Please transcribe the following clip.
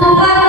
louva